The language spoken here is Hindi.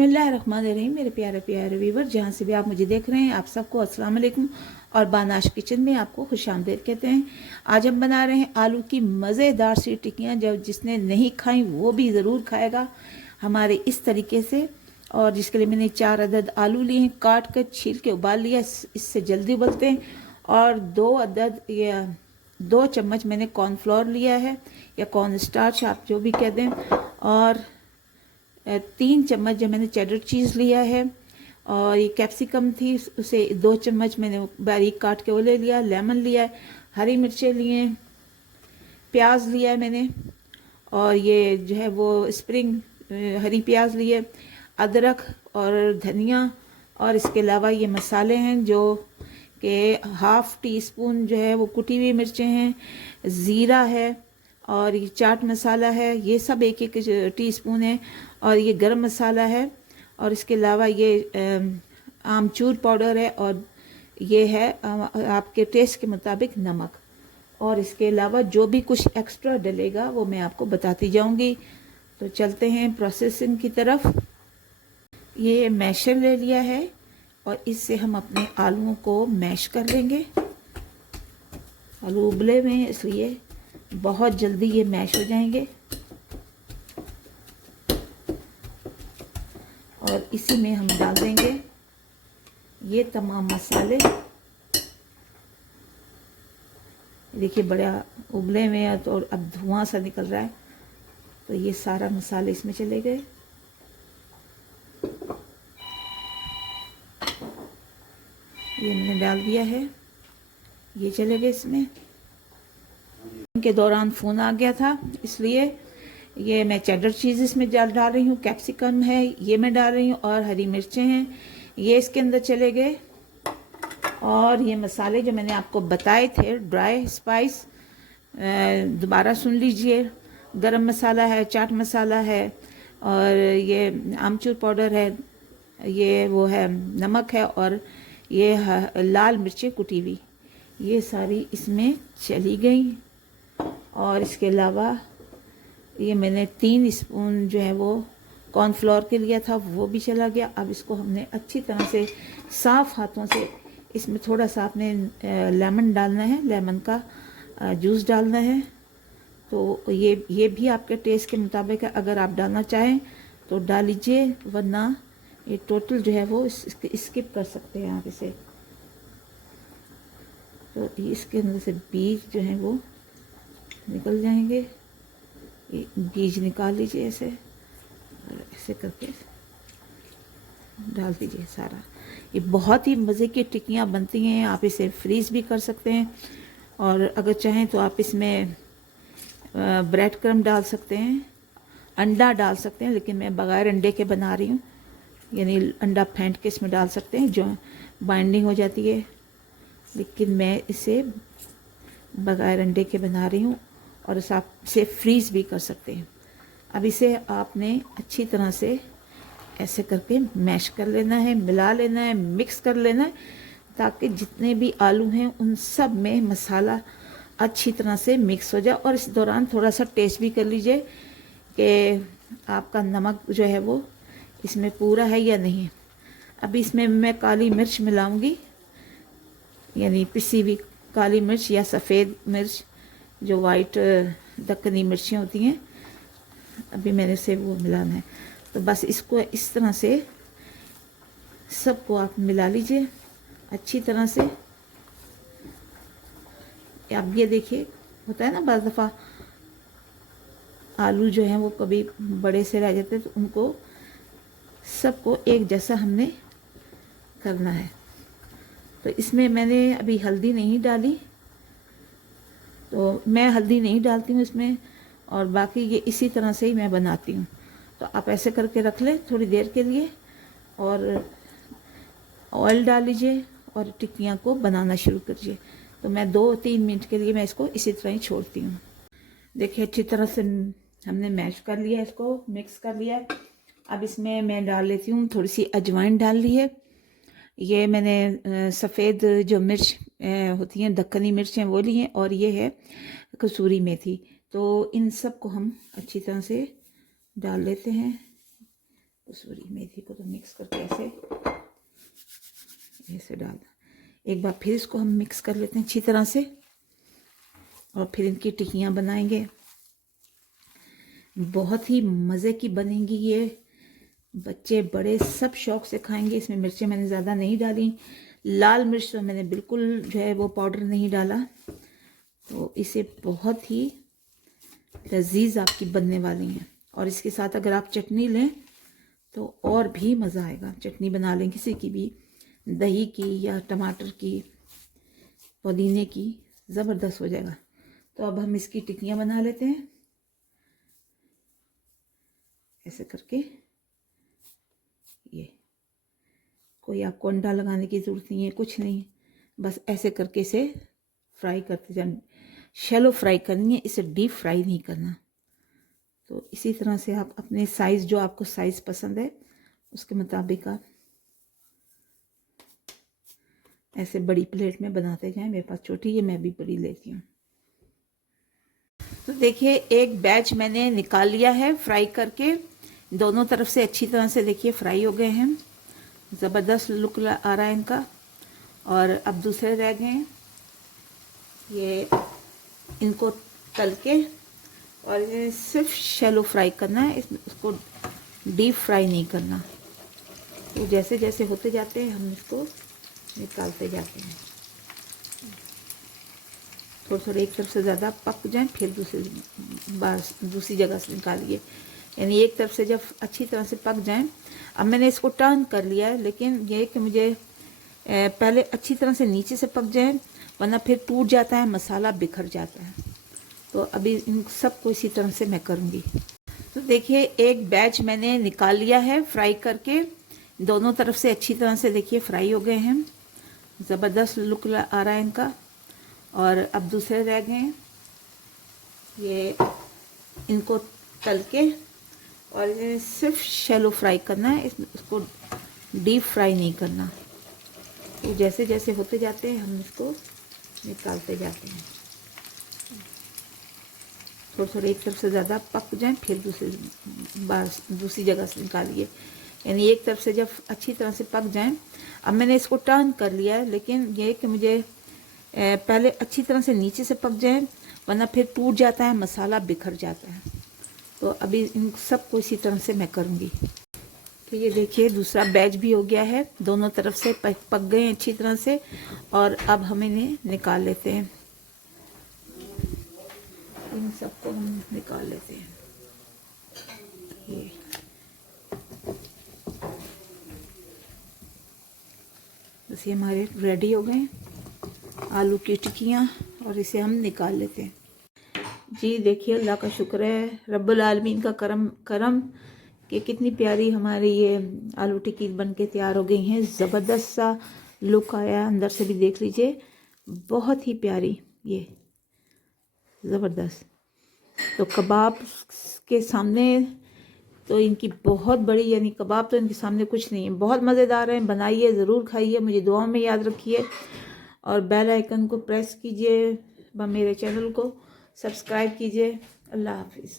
बिस्मिल्लाहिर्रहमानिर्रहीम। मेरे प्यारे प्यारे व्यूवर, जहाँ से भी आप मुझे देख रहे हैं, आप सबको अस्सलाम वालेकुम और बानाश किचन में आपको खुशामदीद कहते हैं। आज हम बना रहे हैं आलू की मज़ेदार सी टिक्कियाँ, जब जिसने नहीं खाई वो भी ज़रूर खाएगा हमारे इस तरीके से। और जिसके लिए मैंने 4 अदद आलू लिए हैं, काट कर छील के उबाल लिया, इससे जल्दी उबलते हैं। और 2 अदद या 2 चम्मच मैंने कॉर्नफ्लोर लिया है या कॉर्न स्टार्च, आप जो भी कह दें। और 3 चम्मच जो मैंने चेडर चीज़ लिया है। और ये कैप्सिकम थी, उसे 2 चम्मच मैंने बारीक काट के वो ले लिया। लेमन लिया है, हरी मिर्चें लिए, प्याज लिया है मैंने, और ये जो है वो स्प्रिंग हरी प्याज लिए, अदरक और धनिया। और इसके अलावा ये मसाले हैं जो कि 1/2 टीस्पून जो है वो कुटी हुई मिर्चें हैं, ज़ीरा है, और ये चाट मसाला है, ये सब 1-1 टीस्पून है। और ये गरम मसाला है, और इसके अलावा ये आमचूर पाउडर है, और ये है आपके टेस्ट के मुताबिक नमक। और इसके अलावा जो भी कुछ एक्स्ट्रा डलेगा वो मैं आपको बताती जाऊंगी। तो चलते हैं प्रोसेसिंग की तरफ। ये मैशर ले लिया है और इससे हम अपने आलूओं को मैश कर लेंगे। आलू उबले हुए हैं इसलिए बहुत जल्दी ये मैश हो जाएंगे। और इसी में हम डाल देंगे ये तमाम मसाले। देखिए बड़ा उबले हुए हैं तो अब धुआं सा निकल रहा है, तो ये सारा मसाले इसमें चले गए। ये मैंने डाल दिया है, ये चले गए इसमें। के दौरान फ़ोन आ गया था, इसलिए ये मैं चेडर चीज़ इसमें डाल रही हूँ, कैप्सिकम है ये मैं डाल रही हूँ, और हरी मिर्चें हैं ये इसके अंदर चले गए। और ये मसाले जो मैंने आपको बताए थे, ड्राई स्पाइस, दोबारा सुन लीजिए। गरम मसाला है, चाट मसाला है, और ये आमचूर पाउडर है, ये वो है नमक है, और ये लाल मिर्चें कुटी हुई, ये सारी इसमें चली गई। और इसके अलावा ये मैंने 3 स्पून जो है वो कॉर्नफ्लोर के लिया था, वो भी चला गया। अब इसको हमने अच्छी तरह से साफ़ हाथों से, इसमें थोड़ा सा आपने लेमन डालना है, लेमन का जूस डालना है। तो ये भी आपके टेस्ट के मुताबिक है, अगर आप डालना चाहें तो डाल लीजिए, वरना ये टोटल जो है वो स्किप कर सकते हैं आप इसे। तो इसके अंदर से बीज जो है वो निकल जाएंगे। ये बीज निकाल लीजिए ऐसे, और ऐसे करके डाल दीजिए सारा। ये बहुत ही मज़े की टिक्कियाँ बनती हैं, आप इसे फ्रीज़ भी कर सकते हैं। और अगर चाहें तो आप इसमें ब्रेड क्रम्ब डाल सकते हैं, अंडा डाल सकते हैं, लेकिन मैं बगैर अंडे के बना रही हूँ, यानी अंडा फेंट के इसमें डाल सकते हैं, जो बाइंडिंग हो जाती है। लेकिन मैं इसे बगैर अंडे के बना रही हूँ, और इसे आप इसे फ्रीज़ भी कर सकते हैं। अब इसे आपने अच्छी तरह से ऐसे करके मैश कर लेना है, मिला लेना है, मिक्स कर लेना है, ताकि जितने भी आलू हैं उन सब में मसाला अच्छी तरह से मिक्स हो जाए। और इस दौरान थोड़ा सा टेस्ट भी कर लीजिए कि आपका नमक जो है वो इसमें पूरा है या नहीं। अब इसमें मैं काली मिर्च मिलाऊंगी, यानी पिसी हुई काली मिर्च या सफ़ेद मिर्च, जो वाइट दक्कनी मिर्चें होती हैं, अभी मैंने से वो मिलाना है। तो बस इसको इस तरह से सबको आप मिला लीजिए अच्छी तरह से। अब ये देखिए, होता है ना बाज़ दफ़ा आलू जो हैं वो कभी बड़े से रह जाते हैं, तो उनको सबको एक जैसा हमने करना है। तो इसमें मैंने अभी हल्दी नहीं डाली, तो मैं हल्दी नहीं डालती हूँ इसमें, और बाकी ये इसी तरह से ही मैं बनाती हूँ। तो आप ऐसे करके रख लें थोड़ी देर के लिए, और ऑयल डाल लीजिए और टिक्कियाँ को बनाना शुरू कीजिए। तो मैं 2-3 मिनट के लिए मैं इसको इसी तरह ही छोड़ती हूँ। देखिए अच्छी तरह से हमने मैश कर लिया, इसको मिक्स कर लिया। अब इसमें मैं डाल लेती हूँ, थोड़ी सी अजवाइन डाल ली है। ये मैंने सफ़ेद जो मिर्च होती हैं, दक्कनी मिर्चें, वो ली हैं, और ये है कसूरी मेथी। तो इन सब को हम अच्छी तरह से डाल लेते हैं। कसूरी मेथी को तो मिक्स करके ऐसे डाल दें। एक बार फिर इसको हम मिक्स कर लेते हैं अच्छी तरह से और फिर इनकी टिक्कियाँ बनाएंगे। बहुत ही मज़े की बनेंगी ये, बच्चे बड़े सब शौक से खाएंगे। इसमें मिर्चें मैंने ज़्यादा नहीं डाली, लाल मिर्च तो मैंने बिल्कुल जो है वो पाउडर नहीं डाला, तो इसे बहुत ही लजीज आपकी बनने वाली हैं। और इसके साथ अगर आप चटनी लें तो और भी मज़ा आएगा। चटनी बना लें किसी की भी, दही की या टमाटर की, पुदीने की, ज़बरदस्त हो जाएगा। तो अब हम इसकी टिक्कियाँ बना लेते हैं ऐसे करके। ये कोई आपको अंडा लगाने की ज़रूरत नहीं है, कुछ नहीं, बस ऐसे करके इसे फ्राई करते जाए। शैलो फ्राई करनी है, इसे डीप फ्राई नहीं करना। तो इसी तरह से आप अपने साइज़, जो आपको साइज़ पसंद है उसके मुताबिक आप ऐसे बड़ी प्लेट में बनाते जाएं। मेरे पास छोटी है, मैं भी बड़ी लेती हूँ। तो देखिए एक बैच मैंने निकाल लिया है फ्राई करके, दोनों तरफ से अच्छी तरह से देखिए फ्राई हो गए हैं, ज़बरदस्त लुक आ रहा है इनका। और अब दूसरे रह गए हैं, ये इनको तल के और ये सिर्फ शैलो फ्राई करना है, इसको डीप फ्राई नहीं करना। तो जैसे जैसे होते जाते हैं हम इसको निकालते जाते हैं। थोड़ा थोड़ा एक तरफ से ज़्यादा पक जाए फिर दूसरी जगह से निकालिए, यानी एक तरफ से जब अच्छी तरह से पक जाएं। अब मैंने इसको टर्न कर लिया है, लेकिन ये कि मुझे पहले अच्छी तरह से नीचे से पक जाए, वरना फिर टूट जाता है, मसाला बिखर जाता है। तो अभी इन सबको इसी तरह से मैं करूँगी। तो देखिए एक बैच मैंने निकाल लिया है फ्राई करके, दोनों तरफ से अच्छी तरह से देखिए फ्राई हो गए हैं, ज़बरदस्त लुक आ रहा है इनका। और अब दूसरे रह गए हैं, ये इनको तल के और ये सिर्फ शैलो फ्राई करना है, इसको डीप फ्राई नहीं करना। तो जैसे जैसे होते जाते हैं हम इसको निकालते जाते हैं। थोड़ा थोड़ा एक तरफ से ज़्यादा पक जाए फिर दूसरी जगह से निकालिए, यानी एक तरफ से जब अच्छी तरह से पक जाएं। अब मैंने इसको टर्न कर लिया है, लेकिन ये कि मुझे पहले अच्छी तरह से नीचे से पक जाए, वरना फिर टूट जाता है, मसाला बिखर जाता है। तो अभी इन सबको इसी तरह से मैं करूँगी। तो ये देखिए दूसरा बैच भी हो गया है, दोनों तरफ से पक गए हैं अच्छी तरह से। और अब हम इन्हें निकाल लेते हैं, इन सबको हम निकाल लेते हैं। ये बस ये हमारे रेडी हो गए आलू की टिक्कियाँ, और इसे हम निकाल लेते हैं। जी देखिए अल्लाह का शुक्र है, रब्बुल आलमीन का करम कि कितनी प्यारी हमारी ये आलू टिक्की बन के तैयार हो गई हैं। ज़बरदस्त सा लुक आया, अंदर से भी देख लीजिए, बहुत ही प्यारी, ये ज़बरदस्त। तो कबाब के सामने तो इनकी बहुत बड़ी, यानी कबाब तो इनके सामने कुछ नहीं है। बहुत मज़ेदार है, बनाइए, ज़रूर खाइए, मुझे दुआ में याद रखिए और बेल आइकन को प्रेस कीजिए, मेरे चैनल को सब्सक्राइब कीजिए। अल्लाह हाफिज़।